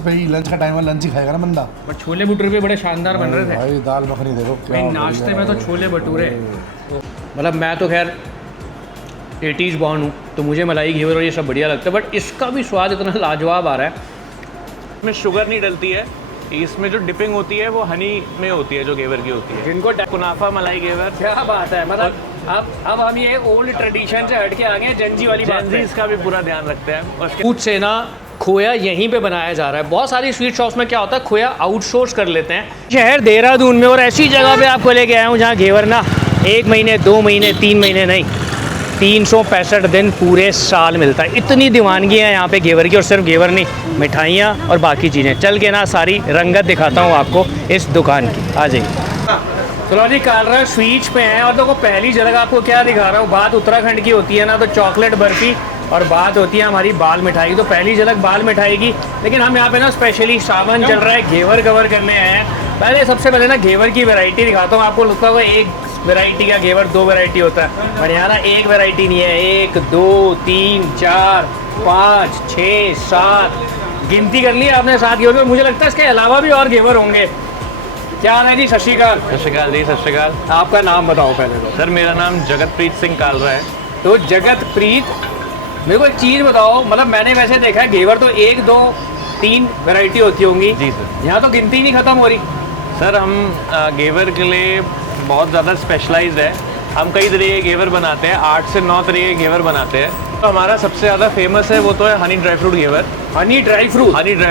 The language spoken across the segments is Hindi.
भाई लंच का टाइम है, लंच ही खाएगा ना बंदा। बट छोले भटूरे भी बड़े शानदार बन रहे थे भाई दाल मखनी देखो भाई, नाश्ते में तो छोले भटूरे। मतलब मैं तो खैर 80s बॉर्न हूँ, तो मुझे मलाई घेवर और ये सब बढ़िया लगता है, बट इसका भी स्वाद इतना लाजवाब आ रहा है। इसमें शुगर नहीं डलती है, इसमें जो डिपिंग होती है वो हनी में होती है, जो घेवर की होती है। जिनको कुनाफा मलाई घेवर, क्या बात है। मतलब अब हम ये ओल्ड ट्रेडिशन से हट के आ गए जेंजी वाली बात पे। इसका भी पूरा ध्यान रखते हैं। उसके दूध से ना खोया यहीं पे बनाया जा रहा है। बहुत सारी स्वीट शॉप्स में क्या होता है, खोया आउटसोर्स कर लेते हैं। शहर देहरादून में और ऐसी जगह पे आपको लेके आया हूँ जहाँ घेवर ना 1 महीने 2 महीने 3 महीने नहीं 365 दिन पूरे साल मिलता है। इतनी दीवानगी है यहाँ पे घेवर की, और सिर्फ घेवर नहीं, मिठाइयाँ और बाकी चीज़ें। चल के ना सारी रंगत दिखाता हूँ आपको इस दुकान की। आ जाइए। चलो जी, कालरा स्वीट्स पे हैं और देखो पहली जगह आपको क्या दिखा रहा हूँ। बात उत्तराखंड की होती है ना तो चॉकलेट बर्फी, और बात होती है हमारी बाल मिठाई। तो पहली झलक बाल मिठाई की, लेकिन हम यहाँ पे ना स्पेशली सावन चल रहा है, घेवर कवर करने आए हैं। पहले सबसे पहले ना घेवर की वैरायटी दिखाता हूँ आपको। लगता होगा एक वैरायटी का घेवर 2 वैरायटी होता है, पर यहाँ ना एक वैरायटी नहीं है, 1 2 3 4 5 6 7 गिनती कर ली आपने 7 घेवर। और मुझे लगता है इसके अलावा भी और घेवर होंगे। क्या हाल है जी? सत श्रीकाल। सत श्रीकाल जी, सत श्रीकाल। आपका नाम बताओ पहले तो। सर मेरा नाम जगतप्रीत सिंह कालरा है। तो जगतप्रीत, मेरे को एक चीज़ बताओ। मतलब मैंने वैसे देखा है घेवर तो 1 2 3 वैरायटी होती होंगी। जी सर। यहाँ तो गिनती नहीं खत्म हो रही। सर हम घेवर के लिए बहुत ज़्यादा स्पेशलाइज्ड है। हम कई तरह के घेवर बनाते हैं, 8 से 9 तरह के घेवर बनाते हैं। तो हमारा सबसे ज़्यादा फेमस है वो तो है हनी ड्राई फ्रूट घेवर। हनी ड्राई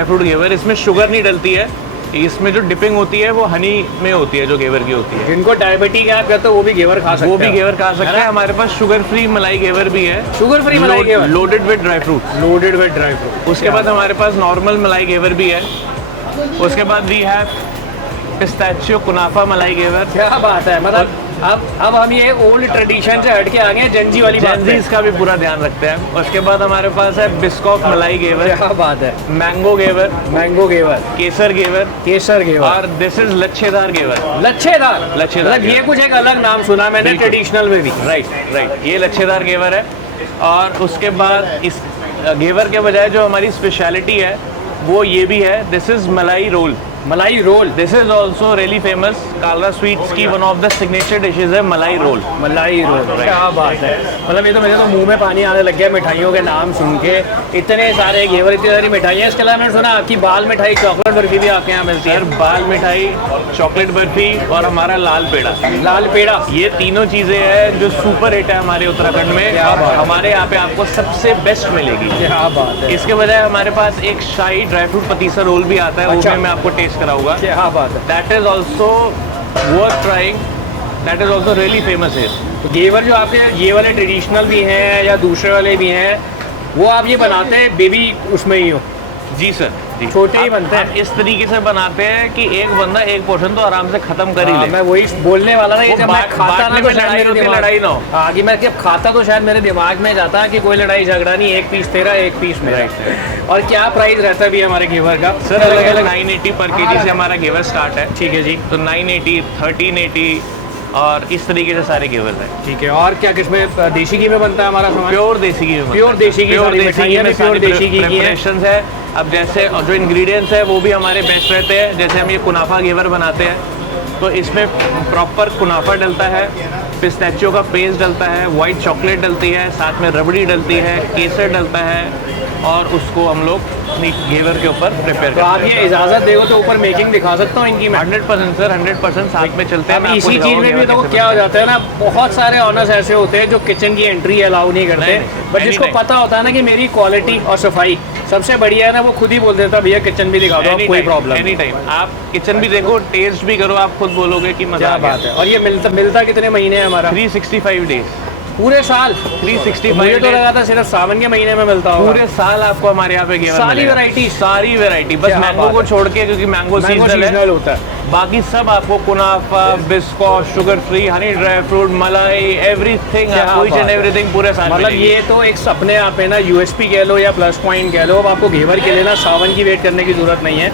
फ्रूट घेवर, इसमें शुगर नहीं डलती है, इसमें जो डिपिंग होती है वो हनी में होती है, जो घेवर की होती है। जिनको डायबिटीज है आप कहते हो वो भी घेवर खा सकते हैं। वो भी घेवर खा सकते हैं। हमारे पास शुगर फ्री मलाई घेवर भी है। शुगर फ्री मलाई घेवर, लोडेड विद ड्राई फ्रूट। उसके बाद हमारे पास नॉर्मल मलाई घेवर भी है। उसके बाद वी हैव पिस्ताचियो कुनाफा मलाई घेवर। क्या बात है। मतलब अब हम ये ओल्ड ट्रेडिशन से हट के आ गए जेंजी वाली बात पे। इसका भी पूरा ध्यान रखते हैं। उसके बाद हमारे पास है बिस्कॉफ मलाई घेवर। क्या बात है। मैंगो घेवर, केसर घेवर, और दिस इज लच्छेदार घेवर। लच्छेदार मतलब ये कुछ एक अलग नाम सुना मैंने ट्रेडिशनल में भी। राइट, ये लच्छेदार घेवर है। और उसके बाद इस घेवर के बजाय जो हमारी स्पेशलिटी है वो ये भी है, this is malai roll. This is also really famous. Kalra sweets की one of the signature dishes है मलाई रोल। क्या बात है। मतलब ये तो मेरे तो मुंह में पानी आने लग गया मिठाइयों के नाम सुन के। इतने सारे घेवर, इतनी सारी मिठाइयाँ। इसके अलावा मैंने सुना आपकी बाल मिठाई चॉकलेट बर्फी भी आपके यहाँ मिलती है। बाल मिठाई, चॉकलेट बर्फी और हमारा लाल पेड़ा, ये तीनों चीज़ें हैं जो सुपर हिट है हमारे उत्तराखंड में। हमारे यहाँ पे आपको सबसे बेस्ट मिलेगी। क्या बात है। इसके बजाय हमारे पास एक शाही ड्राई फ्रूट पतीसा रोल भी आता है। वो मैं आपको टेस्ट कराऊंगा। क्या बात है। That is also worth trying, that is also really famous है। तो घेवर जो आपके ये वाले ट्रेडिशनल भी हैं या दूसरे वाले भी हैं, वो आप ये बनाते हैं बेबी उसमें ही हो? जी सर, जी। छोटे ही बनते हैं। इस तरीके से बनाते हैं कि एक बंदा एक पोर्शन तो आराम से खत्म कर ही ले। मैं वही बोलने वाला था। ये जब मैं खाता ना तो शायद मेरे लड़ाई ना हो। हाँ, कि मैं जब खाता तो शायद मेरे दिमाग में जाता कि कोई लड़ाई झगड़ा नहीं, 1 पीस तेरा 1 पीस मेरा। और क्या प्राइस रहता है भी हमारे घेवर का? सर अलग अलग 980 पर केजी से हमारा घेवर स्टार्ट है। ठीक है जी। तो 980, 1380 और इस तरीके से सारे घेवर हैं। ठीक है। और क्या किसमें देसी घी में बनता है हमारा सामान? प्योर देसी घी में। प्योर देसी घी है। अब जैसे जो इंग्रेडिएंट्स है वो भी हमारे बेस्ट रहते हैं। जैसे हम ये कुनाफा घेवर बनाते हैं तो इसमें प्रॉपर कुनाफा डलता है, पिस्ताचियो का पेस्ट डलता है, वाइट चॉकलेट डलती है, साथ में रबड़ी डलती है, केसर डलता है, और उसको हम लोग घेवर के ऊपर प्रिपेयर करते हैं। आप ये इजाज़त देखो तो ऊपर मेकिंग दिखा सकता हूँ इनकी मैं? 100% सर, 100% साथ में चलते हैं। इसी चीज़ में भी देखो क्या हो जाता है ना, बहुत सारे ऑनर्स ऐसे होते हैं जो किचन की एंट्री अलाउ नहीं करते, बट जिसको पता होता है ना कि मेरी क्वालिटी और सफाई सबसे बढ़िया है ना, वो खुद ही बोल देता भैया किचन भी दिखा दो, कोई प्रॉब्लम एनी टाइम। आप किचन भी देखो, टेस्ट भी करो, आप खुद बोलोगे कि मजा। बात है। और ये मिलता कितने महीने है हमारा? 365 डेज, पूरे साल 365। मुझे तो लगा था सिर्फ सावन के महीने में मिलता होगा। पूरे साल आपको हमारे यहाँ पे घेवर सारी वैरायटी बस मैंगो को छोड़ के, क्योंकि मैंगो सीजनल होता है। बाकी सब आपको kunafa, biscotti, sugar free, honey dry fruit, malai, everything, each and everything पूरे साल। मतलब ये तो एक अपने आप है ना यूएसपी कह लो या प्लस पॉइंट कह लो। अब आपको घेवर के लिए ना सावन की वेट करने की जरूरत नहीं है।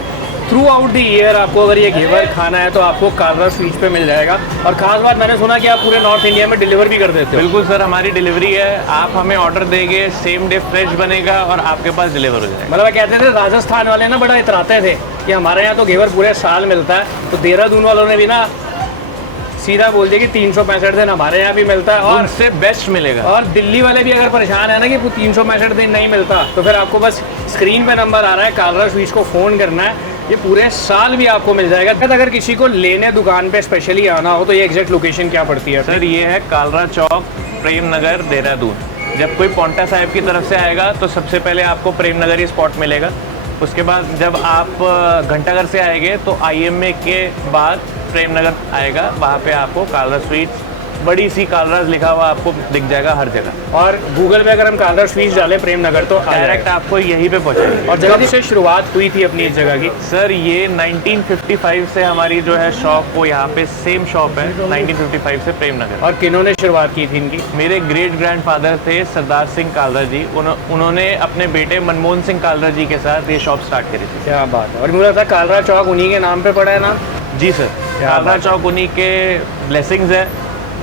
थ्रू आउट द ईयर आपको अगर ये घेवर खाना है तो आपको कालरा स्वीट्स पे मिल जाएगा। और खास बात मैंने सुना कि आप पूरे नॉर्थ इंडिया में डिलीवर भी कर देते हो। बिल्कुल सर, हमारी डिलीवरी है। आप हमें ऑर्डर देंगे, सेम डे फ्रेश बनेगा और आपके पास डिलीवर हो जाएगा। मतलब कहते थे राजस्थान वाले ना बड़ा इतराते थे कि हमारे यहाँ तो घेवर पूरे साल मिलता है, तो देहरादून वालों ने भी ना सीधा बोल दिया कि 365 दिन हमारे यहाँ भी मिलता है और उनसे बेस्ट मिलेगा। और दिल्ली वाले भी अगर परेशान है ना कि 365 दिन नहीं मिलता, तो फिर आपको बस स्क्रीन पे नंबर आ रहा है, कालरा स्वीट्स को फ़ोन करना है, ये पूरे साल भी आपको मिल जाएगा। अगर किसी को लेने दुकान पे स्पेशली आना हो तो ये एग्जैक्ट लोकेशन क्या पड़ती है? सर ये है कालरा चौक, प्रेम नगर, देहरादून। जब कोई पौंटा साहिब की तरफ से आएगा तो सबसे पहले आपको प्रेम नगर ही स्पॉट मिलेगा। उसके बाद जब आप घंटाघर से आएंगे तो IMA के बाद प्रेम नगर आएगा, वहाँ पे आपको कालरा स्वीट्स बड़ी सी कालराज लिखा हुआ आपको दिख जाएगा हर जगह। और गूगल पे अगर हम कालरा स्वीट्स डालें प्रेम नगर तो डायरेक्ट आपको यहीं पे पहुँचेगा। और जगह से शुरुआत हुई थी अपनी इस जगह की? सर ये 1955 से हमारी जो है शॉप, वो यहाँ पे सेम शॉप है 1955 से प्रेम नगर। और किन्होंने शुरुआत की थी इनकी? मेरे ग्रेट ग्रैंडफादर थे सरदार सिंह कालरा जी, उन्होंने अपने बेटे मनमोहन सिंह कालरा जी के साथ ये शॉप स्टार्ट करी थी। क्या बात है। और मुझे लगता है कालरा चौक उन्हीं के नाम पे पड़ा है ना? जी सर, कालरा चौक उन्हीं के ब्लेसिंग्स है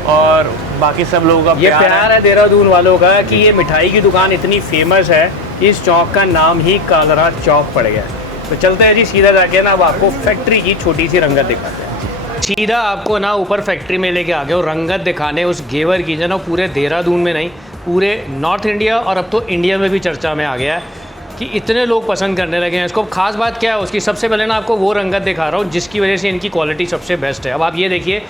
और बाकी सब लोगों का ये प्यार है देहरादून वालों का कि ये मिठाई की दुकान इतनी फेमस है कि इस चौक का नाम ही कालरा चौक पड़ गया। तो चलते हैं जी सीधा जाके ना, अब आपको फैक्ट्री की छोटी सी रंगत दिखाते हैं। सीधा आपको ना ऊपर फैक्ट्री में लेके आ गए और रंगत दिखाने उस घेवर की, जो ना पूरे देहरादून में नहीं पूरे नॉर्थ इंडिया और अब तो इंडिया में भी चर्चा में आ गया है कि इतने लोग पसंद करने लगे हैं इसको। खास बात क्या है उसकी, सबसे पहले ना आपको वो रंगत दिखा रहा हूँ जिसकी वजह से इनकी क्वालिटी सबसे बेस्ट है। अब आप ये देखिए,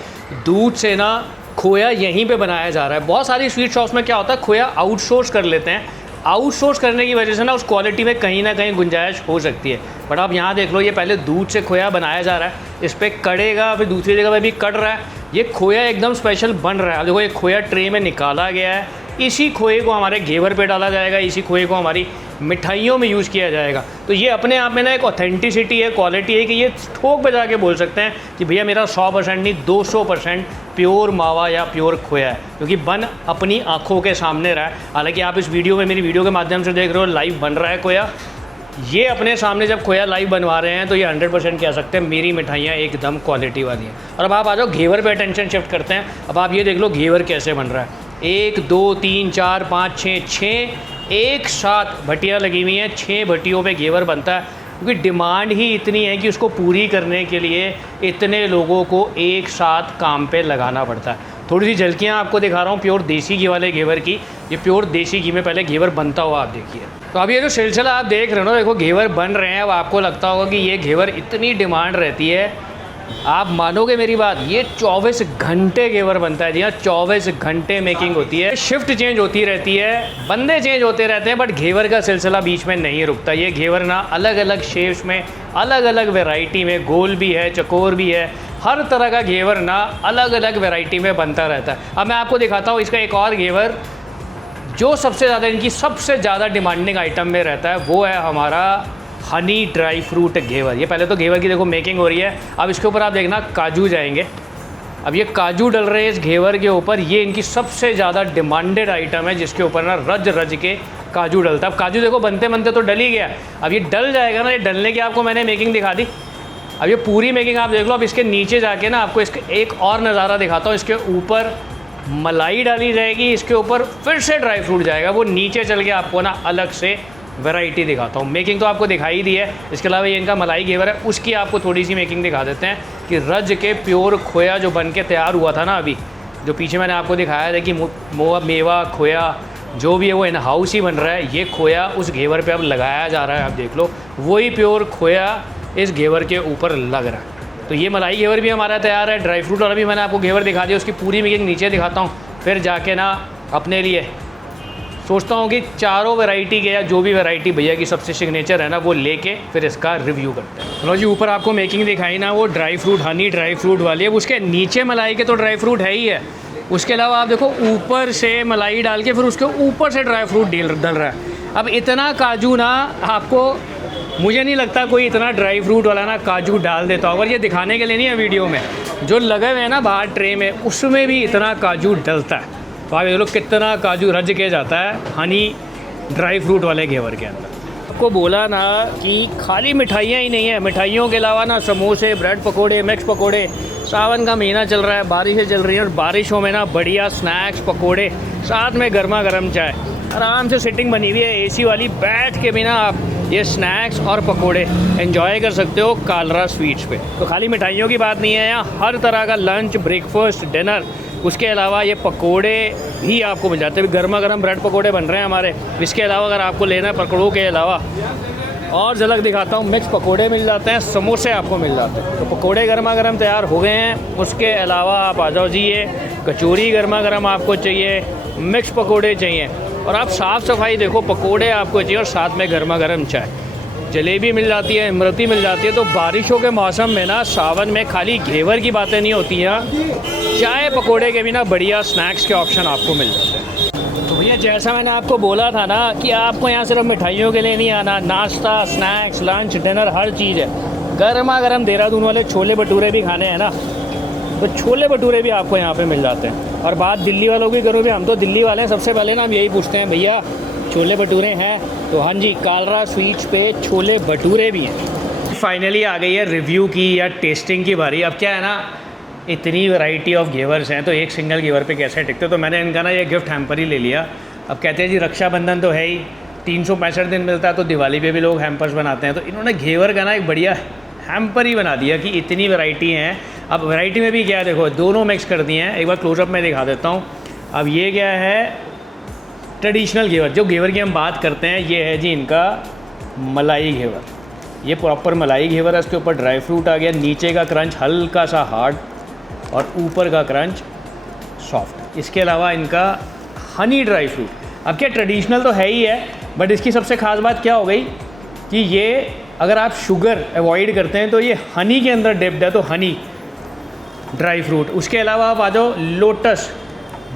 दूध से ना खोया यहीं पे बनाया जा रहा है। बहुत सारी स्वीट शॉप्स में क्या होता है, खोया आउटसोर्स कर लेते हैं। आउटसोर्स करने की वजह से ना उस क्वालिटी में कहीं ना कहीं गुंजाइश हो सकती है। बट आप यहाँ देख लो, ये पहले दूध से खोया बनाया जा रहा है, इस पर कड़ेगा, फिर दूसरी जगह पे भी कट रहा है। ये खोया एकदम स्पेशल बन रहा है। अब देखो ये खोया ट्रे में निकाला गया है, इसी खोए को हमारे घेवर पे डाला जाएगा, इसी खोए को हमारी मिठाइयों में यूज़ किया जाएगा। तो ये अपने आप में ना एक ऑथेंटिसिटी है, क्वालिटी है कि ये ठोक बजा के बोल सकते हैं कि भैया मेरा 100% नहीं 200% प्योर मावा या प्योर खोया है, क्योंकि बन अपनी आँखों के सामने रहा है। हालांकि आप इस वीडियो में मेरी वीडियो के माध्यम से देख रहे हो, लाइव बन रहा है खोया। ये अपने सामने जब खोया लाइव बनवा रहे हैं तो ये 100% कह सकते हैं मेरी मिठाइयाँ एकदम क्वालिटी वाली हैं। और अब आप आ जाओ घेवर पे अटेंशन शिफ्ट करते हैं। अब आप ये देख लो घेवर कैसे बन रहा है। 1 2 3 4 5 6 एक साथ भट्टियाँ लगी हुई हैं, 6 भट्टियों पे घेवर बनता है, क्योंकि डिमांड ही इतनी है कि उसको पूरी करने के लिए इतने लोगों को एक साथ काम पे लगाना पड़ता है। थोड़ी सी झलकियाँ आपको दिखा रहा हूँ प्योर देसी घी वाले घेवर की। ये प्योर देसी घी में पहले घेवर बनता हुआ आप देखिए। तो अब ये जो सिलसिला आप देख रहे हो ना, देखो घेवर बन रहे हैं। अब आपको लगता होगा कि ये घेवर इतनी डिमांड रहती है, आप मानोगे मेरी बात, ये 24 घंटे घेवर बनता है जी हाँ। 24 घंटे मेकिंग होती है, शिफ्ट चेंज होती रहती है, बंदे चेंज होते रहते हैं, बट घेवर का सिलसिला बीच में नहीं रुकता। ये घेवर ना अलग अलग शेप्स में, अलग अलग वैरायटी में, गोल भी है, चकोर भी है, हर तरह का घेवर ना अलग अलग वैरायटी में बनता रहता है। अब मैं आपको दिखाता हूँ इसका एक और घेवर जो सबसे ज़्यादा इनकी सबसे ज़्यादा डिमांडिंग आइटम में रहता है, वो है हमारा हनी ड्राई फ्रूट घेवर। ये पहले तो घेवर की देखो मेकिंग हो रही है। अब इसके ऊपर आप देखना काजू जाएंगे। अब ये काजू डल रहे हैं इस घेवर के ऊपर। ये इनकी सबसे ज़्यादा डिमांडेड आइटम है, जिसके ऊपर ना रज रज के काजू डलता है। अब काजू देखो बनते बनते तो डल ही गया, अब ये डल जाएगा ना। ये डलने की आपको मैंने मेकिंग दिखा दी, अब ये पूरी मेकिंग आप देख लो। अब इसके नीचे जाके ना आपको इसके एक और नज़ारा दिखाता हूँ। इसके ऊपर मलाई डाली जाएगी, इसके ऊपर फिर से ड्राई फ्रूट जाएगा। वो नीचे चल के आपको ना अलग से वैरायटी दिखाता हूँ। मेकिंग तो आपको दिखाई दी है, इसके अलावा ये इनका मलाई घेवर है, उसकी आपको थोड़ी सी मेकिंग दिखा देते हैं कि रज के प्योर खोया जो बन के तैयार हुआ था ना, अभी जो पीछे मैंने आपको दिखाया था कि मेवा खोया जो भी है वो इन हाउस ही बन रहा है। ये खोया उस घेवर पे अब लगाया जा रहा है, आप देख लो वही प्योर खोया इस घेवर के ऊपर लग रहा है। तो ये मलाई घेवर भी हमारा तैयार है। ड्राई फ्रूट वाला भी मैंने आपको घेवर दिखा दिया, उसकी पूरी मेकिंग नीचे दिखाता हूँ। फिर जाके ना अपने लिए सोचता हूँ कि चारों वैरायटी के या जो भी वैरायटी भैया की सबसे सिग्नेचर है ना, वो लेके फिर इसका रिव्यू करते हैं। चलो जी, ऊपर आपको मेकिंग दिखाई ना, वो dry fruit Honey dry fruit वाली है। उसके नीचे मलाई के तो ड्राई फ्रूट है ही है, उसके अलावा आप देखो ऊपर से मलाई डाल के फिर उसके ऊपर से ड्राई फ्रूट डल रहा है। अब इतना काजू ना आपको, मुझे नहीं लगता कोई इतना ड्राई फ्रूट वाला ना काजू डाल देता होगा। ये दिखाने के लिए नहीं है वीडियो में, जो लगे हुए हैं ना बाहर ट्रे में, उसमें भी इतना काजू डलता है। तो आप ये लोग कितना काजू रज के जाता है हनी ड्राई फ्रूट वाले घेवर के अंदर। आपको बोला ना कि खाली मिठाइयाँ ही नहीं है, मिठाइयों के अलावा ना समोसे, ब्रेड पकोड़े, मिक्स पकोड़े। सावन का महीना चल रहा है, बारिशें चल रही हैं और बारिशों में ना बढ़िया स्नैक्स, पकोड़े, साथ में गर्मा गर्म चाय। आराम से सिटिंग बनी हुई है एसी वाली, बैठ के भी ना आप ये स्नैक्स और पकोड़े एंजॉय कर सकते हो कालरा स्वीट्स पे। तो खाली मिठाइयों की बात नहीं है, यहाँ हर तरह का लंच, ब्रेकफास्ट, डिनर, उसके अलावा ये पकोड़े भी आपको मिल जाते हैं। गर्मा गर्म ब्रेड पकोड़े बन रहे हैं हमारे। इसके अलावा अगर आपको लेना है पकौड़ों के अलावा और झलक दिखाता हूँ, मिक्स पकोड़े मिल जाते हैं, समोसे आपको मिल जाते हैं। तो पकोड़े गर्मा गर्म तैयार हो गए हैं। उसके अलावा आप आ जाओ जी, ये कचौरी गर्मा गर्म आपको चाहिए, मिक्स पकोड़े चाहिए और आप साफ़ सफाई देखो, पकोड़े आपको चाहिए और साथ में गर्मा गर्म चाय। जलेबी मिल जाती है, इमरती मिल जाती है। तो बारिशों के मौसम में ना, सावन में खाली घेवर की बातें नहीं होती हैं, चाय पकोड़े के भी ना बढ़िया स्नैक्स के ऑप्शन आपको मिल जाते हैं। तो भैया जैसा मैंने आपको बोला था ना कि आपको यहाँ सिर्फ मिठाइयों के लिए नहीं आना, नाश्ता, स्नैक्स, लंच, डिनर हर चीज़ है। गर्मा गर्म देहरादून वाले छोले भटूरे भी खाने हैं ना, तो छोले भटूरे भी आपको यहाँ पे मिल जाते हैं। और बात दिल्ली वालों की करूँ भी, हम तो दिल्ली वाले हैं, सबसे पहले ना हम यही पूछते हैं, भैया छोले भटूरे हैं? तो हाँ जी, कालरा स्वीट्स पे छोले भटूरे भी हैं। फाइनली आ गई है रिव्यू की या टेस्टिंग की बारी। अब क्या है ना, इतनी वैरायटी ऑफ घेवर्स हैं तो एक सिंगल घेवर पे कैसे टिकते, तो मैंने इनका ना ये गिफ्ट हैम्पर ही ले लिया। अब कहते हैं जी रक्षाबंधन तो है ही, 365 दिन मिलता है, तो दिवाली पे भी लोग हैम्पर्स बनाते हैं। तो इन्होंने घेवर का ना एक बढ़िया हैम्पर ही बना दिया कि इतनी वैरायटी हैं। अब वैरायटी में भी क्या है, देखो दोनों मिक्स कर दिए हैं। एक बार क्लोजअप में दिखा देता हूँ। अब ये क्या है, ट्रेडिशनल घेवर, जो घेवर की हम बात करते हैं, ये है जी इनका मलाई घेवर। ये प्रॉपर मलाई घेवर है, इसके ऊपर ड्राई फ्रूट आ गया, नीचे का क्रंच हल्का सा हार्ड और ऊपर का क्रंच सॉफ्ट। इसके अलावा इनका हनी ड्राई फ्रूट। अब क्या ट्रेडिशनल तो है ही है, बट इसकी सबसे ख़ास बात क्या हो गई कि ये अगर आप शुगर अवॉइड करते हैं तो ये हनी के अंदर डिप्ड है, तो हनी ड्राई फ्रूट। उसके अलावा आप आ जाओ लोटस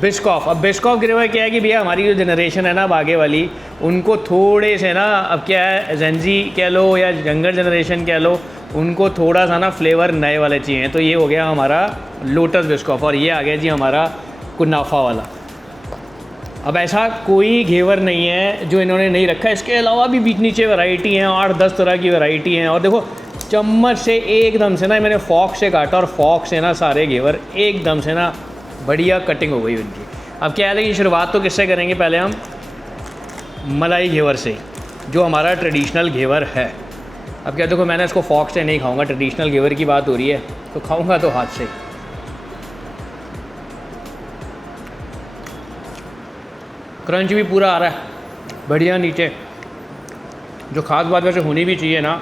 बिस्कॉफ। अब बिस्कॉफ घेवर क्या है कि भैया हमारी जो जनरेशन है ना अब आगे वाली, उनको थोड़े से ना, अब क्या है, जेंजी कह लो या यंगर जनरेशन कह लो, उनको थोड़ा सा ना फ्लेवर नए वाले चाहिए। तो ये हो गया हमारा लोटस बिस्कॉफ और ये आ गया जी हमारा कुनाफा वाला। अब ऐसा कोई घेवर नहीं है जो इन्होंने नहीं रखा है। इसके अलावा भी बीच नीचे वैरायटी हैं, 8-10 तरह की वैरायटी हैं। और देखो चम्मच से एकदम से ना, मैंने फॉक से काटा और फॉक से ना सारे घेवर एकदम से ना बढ़िया कटिंग हो गई उनकी। अब क्या है कि शुरुआत तो किससे करेंगे, पहले हम मलाई घेवर से, जो हमारा ट्रेडिशनल घेवर है। अब क्या देखो, मैंने इसको फॉक से नहीं खाऊंगा, ट्रेडिशनल घेवर की बात हो रही है तो खाऊंगा तो हाथ से। क्रंच भी पूरा आ रहा है बढ़िया नीचे। जो खास बात वैसे होनी भी चाहिए ना,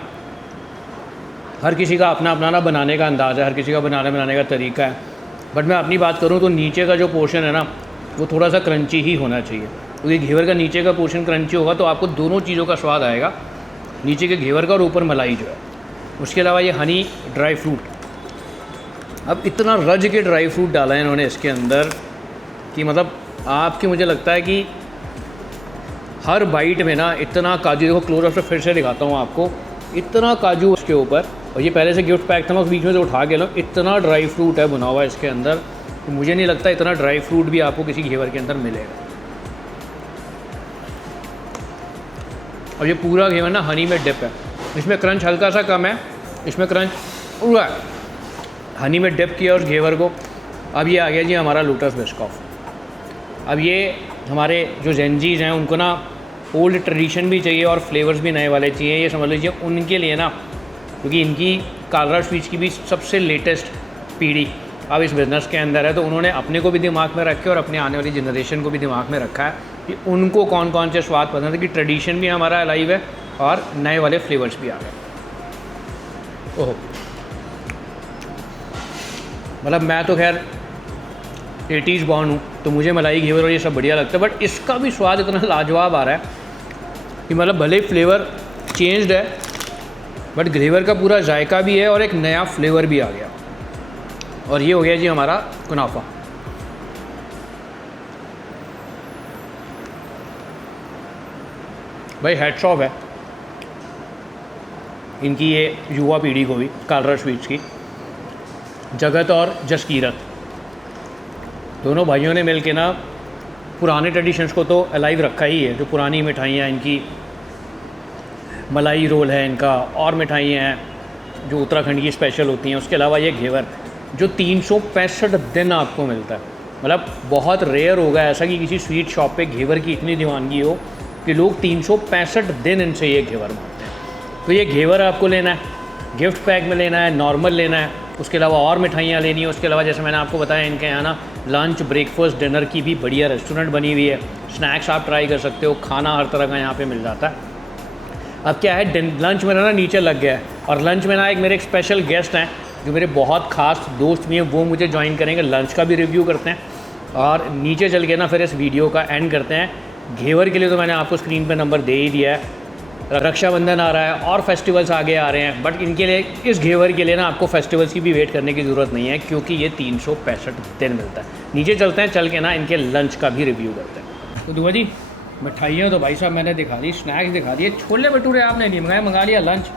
हर किसी का अपना अपना ना बनाने का अंदाज़ है, हर किसी का बनाने का तरीका है। बट मैं अपनी बात करूँ तो नीचे का जो पोर्शन है ना, वो थोड़ा सा क्रंची ही होना चाहिए, क्योंकि घेवर का नीचे का पोर्शन क्रंची होगा तो आपको दोनों चीज़ों का स्वाद आएगा, नीचे के घेवर का और ऊपर मलाई जो है। उसके अलावा ये हनी ड्राई फ्रूट। अब इतना रज के ड्राई फ्रूट डाला है इन्होंने इसके अंदर कि मतलब आपकी, मुझे लगता है कि हर बाइट में ना इतना काजू, देखो क्लोजअप से फिर से दिखाता हूँ आपको, इतना काजू उसके ऊपर। और ये पहले से गिफ्ट पैक था, मैं उस बीच में से उठा के लो, इतना ड्राई फ्रूट है भुना हुआ इसके अंदर। तो मुझे नहीं लगता इतना ड्राई फ्रूट भी आपको किसी घेवर के अंदर मिलेगा। और ये पूरा घेवर ना हनी में डिप है, इसमें क्रंच हल्का सा कम है, इसमें क्रंच पूरा है। हनी में डिप किया उस घेवर को। अब ये आ गया जी हमारा लोटस बिस्कॉफ। अब ये हमारे जो जेंजीज हैं उनको ना ओल्ड ट्रेडिशन भी चाहिए और फ्लेवर्स भी नए वाले चाहिए, ये समझ लीजिए उनके लिए ना, क्योंकि इनकी कालरा स्वीट्स की भी सबसे लेटेस्ट पीढ़ी अब इस बिज़नेस के अंदर है, तो उन्होंने अपने को भी दिमाग में रखे और अपने आने वाली जनरेशन को भी दिमाग में रखा है कि उनको कौन कौन से स्वाद पसंद है, कि ट्रेडिशन भी हमारा अलाइव है और नए वाले फ्लेवर्स भी आ गए। ओह, मतलब मैं तो खैर 80s बॉर्न हूँ, तो मुझे मलाई घेवर और ये सब बढ़िया लगता है, बट इसका भी स्वाद इतना लाजवाब आ रहा है कि मतलब भले फ्लेवर चेंज्ड है, बट घेवर का पूरा जायका भी है और एक नया फ्लेवर भी आ गया। और ये हो गया जी हमारा कुनाफा। भाई हैट्स ऑफ है इनकी ये युवा पीढ़ी को भी, कालरा स्वीट्स की। जगत और जसकीरत दोनों भाइयों ने मिलके ना पुराने ट्रेडिशंस को तो अलाइव रखा ही है। जो पुरानी मिठाइयाँ इनकी मलाई रोल है इनका, और मिठाइयाँ हैं जो उत्तराखंड की स्पेशल होती हैं। उसके अलावा ये घेवर जो 365 दिन आपको मिलता है। मतलब बहुत रेयर होगा ऐसा कि किसी स्वीट शॉप पे घेवर की इतनी दीवानगी हो कि लोग 365 दिन इनसे ये घेवर मांगते हैं। तो ये घेवर आपको लेना है, गिफ्ट पैक में लेना है, नॉर्मल लेना है, उसके अलावा और मिठाइयाँ लेनी है। उसके अलावा जैसे मैंने आपको बताया इनके यहाँ ना लंच, ब्रेकफास्ट, डिनर की भी बढ़िया रेस्टोरेंट बनी हुई है। स्नैक्स आप ट्राई कर सकते हो, खाना हर तरह का यहाँ पे मिल जाता है। अब क्या है, लंच मेरा ना नीचे लग गया है, और लंच में ना एक मेरे एक स्पेशल गेस्ट हैं जो मेरे बहुत ख़ास दोस्त भी हैं, वो मुझे ज्वाइन करेंगे। लंच का भी रिव्यू करते हैं और नीचे चल के ना फिर इस वीडियो का एंड करते हैं। घेवर के लिए तो मैंने आपको स्क्रीन पे नंबर दे ही दिया है। रक्षाबंधन आ रहा है और फेस्टिवल्स आगे आ रहे हैं, बट इनके लिए, इस घेवर के लिए ना आपको फेस्टिवल्स की भी वेट करने की ज़रूरत नहीं है, क्योंकि ये 365 दिन मिलता है। नीचे चलते हैं, चल के ना इनके लंच का भी रिव्यू करते हैं। तो दुआ जी, मिठाइयाँ तो भाई साहब मैंने दिखा दी, स्नैक्स दिखा दिए, छोले भटूरे आपने नहीं मंगाए, मंगा लिया लंच।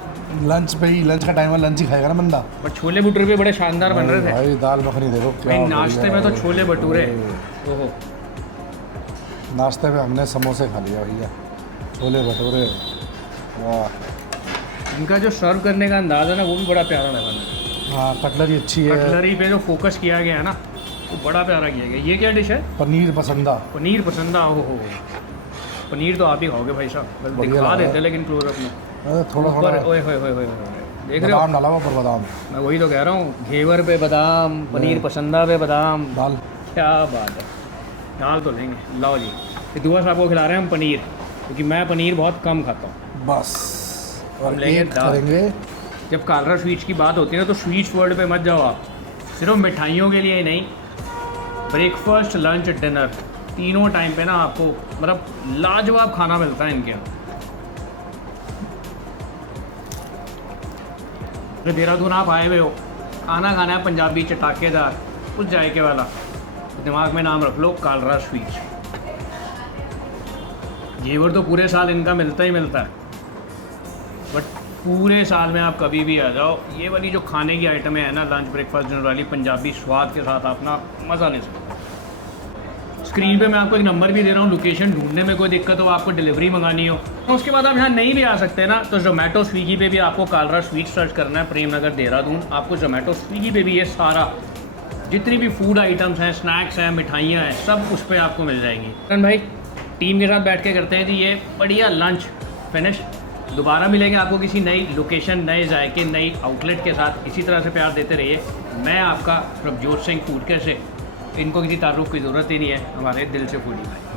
लंच पे ही, लंच का टाइम है, लंच ही खाएगा ना बंदा। बट छोले भटूरे भी बड़े शानदार बन रहे थे भाई। दाल मखनी देखो क्या भाई, नाश्ते बढ़िया में तो है। छोले भटूरे। ओहो, नाश्ते में हमने समोसे खा लिया भैया, छोले भटूरे, वाह। इनका जो सर्व करने का अंदाज़ है ना वो भी बड़ा प्यारा लगा मुझे। हाँ, कटलरी अच्छी है। कटलरी पे जो फोकस किया गया है ना वो बड़ा प्यारा किया गया। ये क्या डिश है? पनीर पसंदा। पनीर पसंदा। हो पनीर तो आप ही खाओगे भाई साहब, बस बढ़िया दिखा लगा। देते लेकिन क्लोजअप में थोड़ा ऊपर। थोड़ा ओए होए होए होए, देख रहे हो? बादाम डाला हुआ ऊपर, बादाम मैं वही तो कह रहा हूँ, घेवर पे बादाम, पनीर पसंदा पे बादाम, दाल। क्या बात है। दाल तो लेंगे। लाओ जी, ये दुआ साहब को खिला रहे हैं हम पनीर, क्योंकि मैं पनीर बहुत कम खाता हूँ। बस। और हम लेंगे एक दाल। करेंगे। जब कालरा स्वीट्स की बात होती है ना तो स्वीट्स वर्ल्ड पे मत जाओ आप। सिर्फ मिठाइयों के लिए ही नहीं, ब्रेकफास्ट, लंच, डिनर, तीनों टाइम पे ना आपको मतलब लाजवाब खाना मिलता है इनके यहाँ। तो देहरादून आप आए हुए हो, खाना खाना है पंजाबी चटाकेदार, उस जायके वाला, दिमाग में नाम रख लो कालरा स्वीट्स। घेवर तो पूरे साल इनका मिलता ही मिलता है, बट पूरे साल में आप कभी भी आ जाओ, ये वाली जो खाने की आइटमें है ना, लंच, ब्रेकफास्ट, डिनर वाली, पंजाबी स्वाद के साथ आप ना मज़ा ले सकते हो। स्क्रीन पे मैं आपको एक नंबर भी दे रहा हूँ, लोकेशन ढूंढने में कोई दिक्कत हो, आपको डिलीवरी मंगानी हो, तो उसके बाद आप यहाँ नहीं भी आ सकते ना, तो जोमेटो, स्विगी पे भी आपको कालरा स्वीट सर्च करना है, प्रेम नगर देहरादून। आपको जोमेटो, स्विगी पे भी ये सारा जितनी भी फूड आइटम्स हैं, स्नैक्स हैं, मिठाइयाँ हैं, सब उस पर आपको मिल जाएंगी। करण भाई, टीम के साथ बैठ के करते हैं जी ये बढ़िया लंच फिनिश। दोबारा मिलेंगे आपको किसी नई लोकेशन, नए जायके, नई आउटलेट के साथ। इसी तरह से प्यार देते रहिए। मैं आपका प्रभजोत सिंह फूड कैसे, इनको किसी तारुफ की ज़रूरत ही नहीं है, हमारे दिल से फूडी भाई।